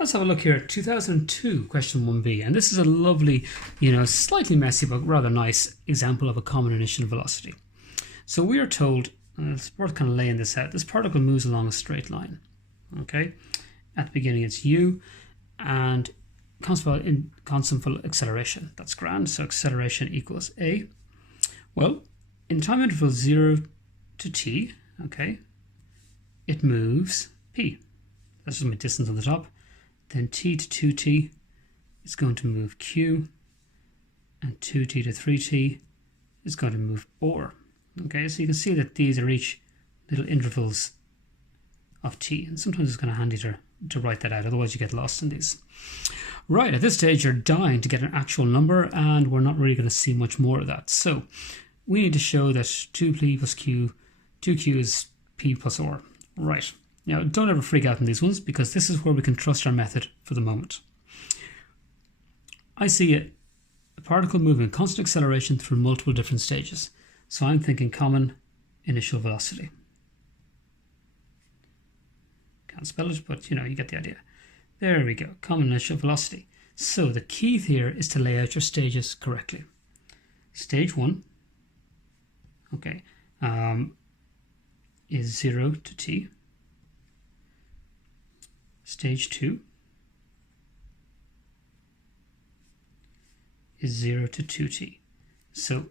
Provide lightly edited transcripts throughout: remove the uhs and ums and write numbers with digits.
Let's have a look here at 2002, question 1b. And this is a lovely, slightly messy but rather nice example of a common initial velocity. So we are told, it's worth kind of laying this out, this particle moves along a straight line. Okay, at the beginning it's u, and constant full acceleration. That's grand, so acceleration equals a. Well, in time interval 0 to t, okay, it moves p. That's just my distance on the top. Then t to 2t is going to move q, and 2t to 3t is going to move r. Okay, so you can see that these are each little intervals of t, and sometimes it's kind of handy to write that out, otherwise you get lost in these. Right, at this stage you're dying to get an actual number, and we're not really going to see much more of that. So we need to show that 2p plus q, 2q is p plus r. Right. Now, don't ever freak out in these ones, because this is where we can trust our method for the moment. I see a particle moving at constant acceleration through multiple different stages. So I'm thinking common initial velocity. Can't spell it, but you get the idea. There we go, common initial velocity. So the key here is to lay out your stages correctly. Stage 1, okay, is 0 to t. Stage 2 is 0 to 2t. So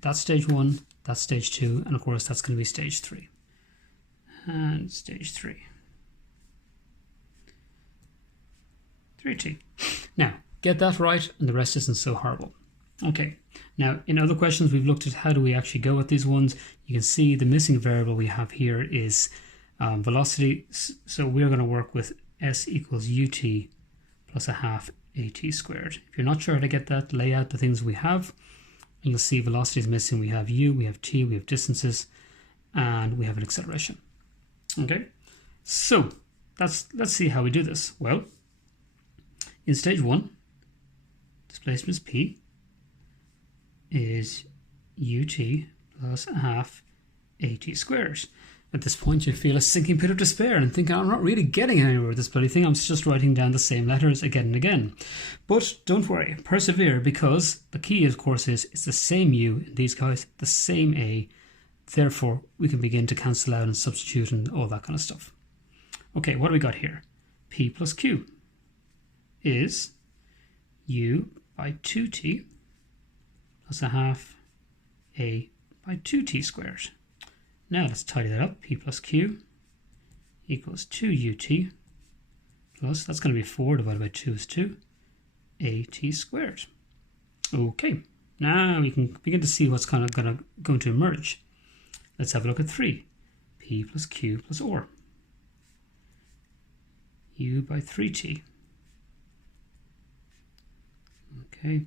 that's stage 1, that's stage 2, and of course that's going to be stage 3. And stage 3. 3t. Now, get that right and the rest isn't so horrible. Okay, now in other questions we've looked at how do we actually go with these ones. You can see the missing variable we have here is velocity, so we're going to work with s equals ut plus a half at squared. If you're not sure how to get that, lay out the things we have, and you'll see velocity is missing. We have u, we have t, we have distances, and we have an acceleration. Okay, so let's see how we do this. Well, in stage 1, displacement is p, is ut plus a half at squared. At this point you feel a sinking pit of despair and think, I'm not really getting anywhere with this bloody thing, I'm just writing down the same letters again and again. But don't worry, persevere, because the key of course is it's the same u in these guys, the same a, therefore we can begin to cancel out and substitute and all that kind of stuff. Okay, what do we got here? P plus q is u by 2t plus a half a by 2t squared. Now let's tidy that up. P plus q equals 2ut plus, that's going to be 4 divided by 2 is 2, at squared. Okay, now we can begin to see what's kind of going to emerge. Let's have a look at 3. P plus q plus r. U by 3t. Okay,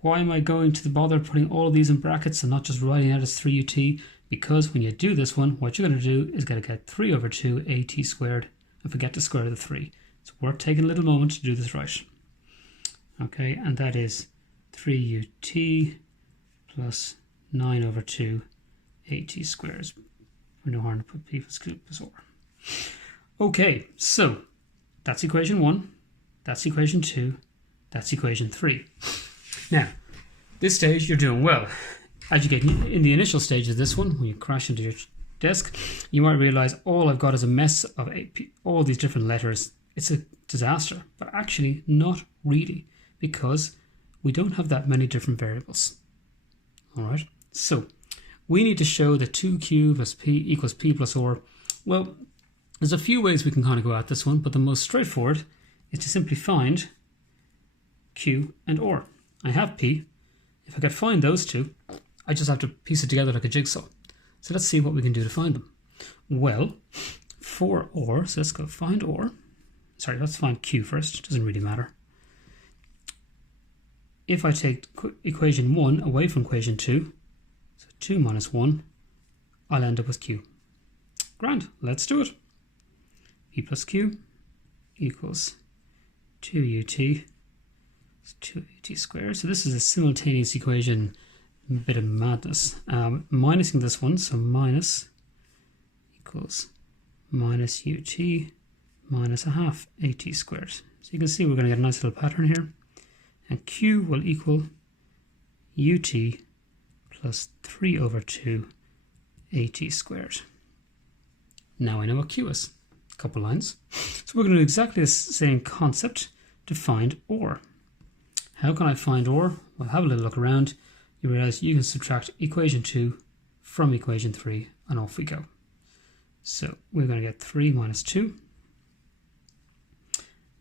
why am I going to the bother putting all of these in brackets and not just writing out as 3ut? Because when you do this one, what you're going to do is going to get 3 over 2 at squared and forget the square root of the 3. It's worth taking a little moment to do this right. Okay, and that is 3ut plus 9 over 2 at squared. We're no harm to put p plus q plus r. Okay, so that's equation 1, that's equation 2, that's equation 3. Now, this stage you're doing well. As you get in the initial stage of this one, when you crash into your desk, you might realize all I've got is a mess of all these different letters. It's a disaster, but actually not really, because we don't have that many different variables. All right, so we need to show that 2q plus p equals p plus r. Well, there's a few ways we can kind of go at this one, but the most straightforward is to simply find q and r. I have p. If I could find those two, I just have to piece it together like a jigsaw. So let's see what we can do to find them. Well, for r, so let's go find r. Sorry, let's find q first, it doesn't really matter. If I take equation 1 away from equation 2, so 2 minus 1, I'll end up with q. Grand, let's do it. P plus q equals 2ut 2at squared. So this is a simultaneous equation, a bit of madness. Minusing this one, so minus equals minus ut minus a half at squared. So you can see we're going to get a nice little pattern here. And q will equal ut plus 3 over 2 at squared. Now I know what q is. A couple lines. So we're going to do exactly the same concept to find OR. How can I find OR? Well, have a little look around. You realize you can subtract equation 2 from equation 3 and off we go. So we're going to get 3 minus 2.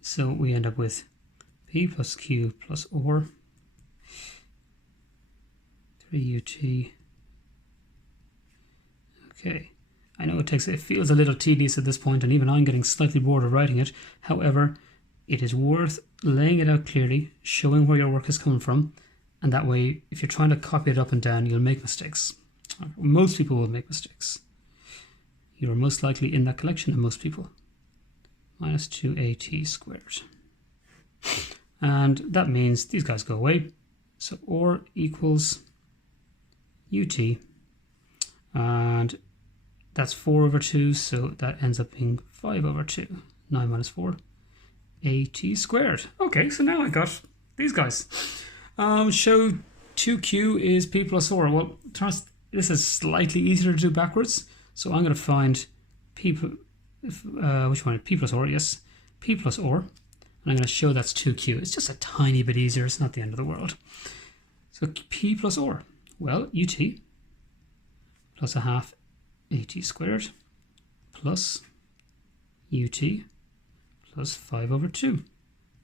So we end up with p plus q plus OR 3ut. Okay, I know it feels a little tedious at this point, and even I'm getting slightly bored of writing it. However, it is worth laying it out clearly, showing where your work is coming from, and that way, if you're trying to copy it up and down, you'll make mistakes. Most people will make mistakes. You're most likely in that collection of most people. Minus 2at squared. And that means these guys go away. So OR equals ut, and that's 4 over 2, so that ends up being 5 over 2. 9 minus 4, at squared. Okay, so now I got these guys. Show 2q is p plus OR. Well, this is slightly easier to do backwards, so I'm going to find p, which one? P plus OR, yes. P plus OR, and I'm going to show that's 2q. It's just a tiny bit easier, it's not the end of the world. So p plus OR, well, ut plus a half at squared plus ut plus 5 over 2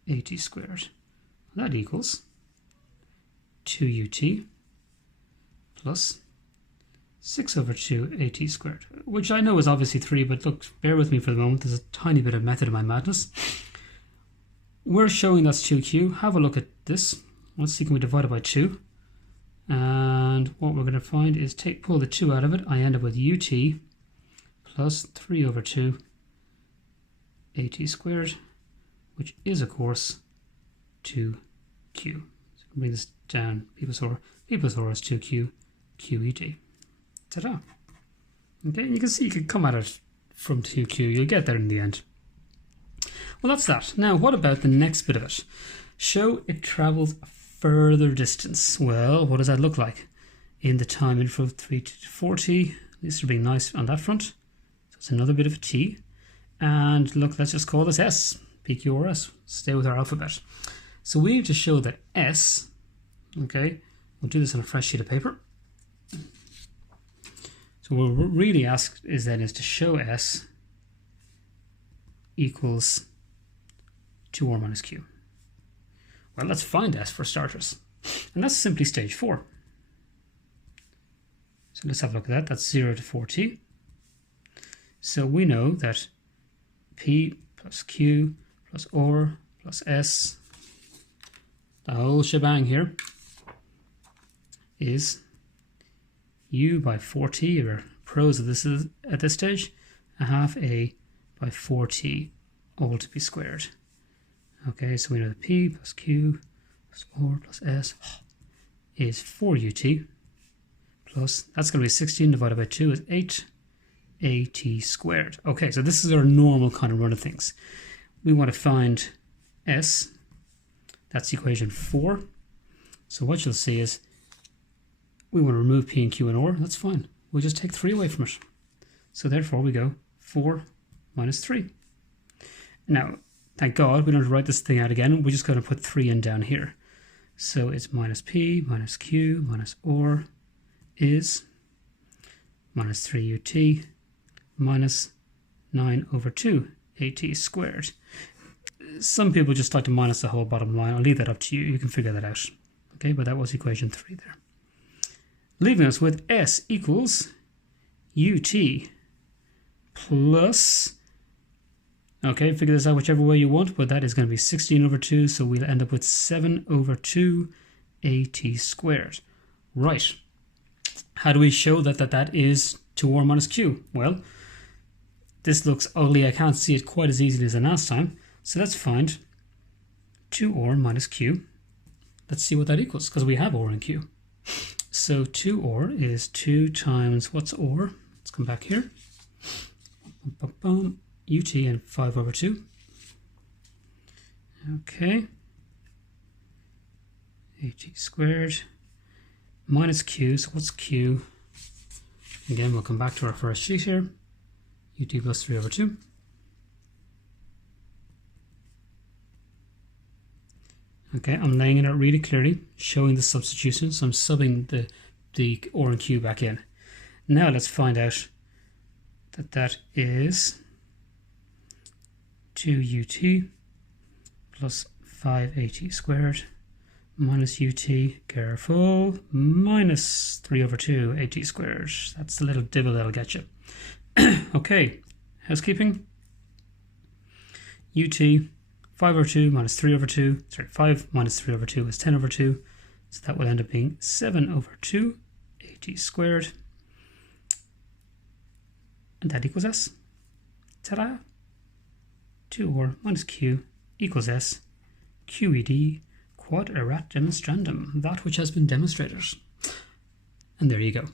at squared. That equals 2ut plus 6 over 2 at squared, which I know is obviously 3, but look, bear with me for the moment. There's a tiny bit of method in my madness. We're showing that's 2q. Have a look at this. Let's see, can we divide it by 2? And what we're going to find is pull the 2 out of it. I end up with ut plus 3 over 2 at squared, which is, of course, 2q. So bring this down. P plus OR is 2q, qet. Ta-da. Okay, and you can see you can come at it from 2q. You'll get there in the end. Well, that's that. Now, what about the next bit of it? Show it travels a further distance. Well, what does that look like? In the time interval 3 to 40, this would be nice on that front. So it's another bit of a t. And look, let's just call this s. P, Q, or s. Stay with our alphabet. So we need to show that s, okay, we'll do this on a fresh sheet of paper. So what we're really asked is to show s equals 2OR minus q. Well, let's find s for starters. And that's simply stage 4. So let's have a look at that. That's 0 to 4t. So we know that p plus q plus OR plus s, the whole shebang here, is u by 4t, or pros of this is at this stage, a half a by 4t, all to be squared. Okay, so we know that p plus q plus OR plus s is 4ut plus, that's going to be 16 divided by 2 is 8 at squared. Okay, so this is our normal kind of run of things. We want to find s, that's equation 4. So what you'll see is we want to remove p and q and OR, that's fine. We'll just take 3 away from it. So therefore we go 4 minus 3. Now, thank God we don't have to write this thing out again. We're just going to put 3 in down here. So it's minus p minus q minus OR is minus 3ut minus 9 over 2 at squared. Some people just like to minus the whole bottom line. I'll leave that up to you. You can figure that out. Okay, but that was equation 3 there. Leaving us with s equals ut plus, okay, figure this out whichever way you want, but that is going to be 16 over 2, so we'll end up with 7 over 2 at squared. Right. How do we show that is 2OR minus q? Well, this looks ugly. I can't see it quite as easily as the last time. So let's find 2OR minus q. Let's see what that equals, because we have OR and q. So 2OR is 2 times, what's OR? Let's come back here. ut and 5 over 2. Okay. At squared minus q. So what's q? Again, we'll come back to our first sheet here. Ut plus 3 over 2. Okay, I'm laying it out really clearly, showing the substitution. So I'm subbing the R and Q back in. Now let's find out that that is 2ut plus 5at squared minus ut, careful, minus 3 over 2 at squared. That's the little divil that'll get you. Okay, housekeeping. Ut 5 over 2 minus 3 over 2, sorry, 5 minus 3 over 2 is 10 over 2, so that will end up being 7 over 2 at squared, and that equals s. Ta-da! 2r minus q equals s, QED, quod erat demonstrandum, that which has been demonstrated. And there you go.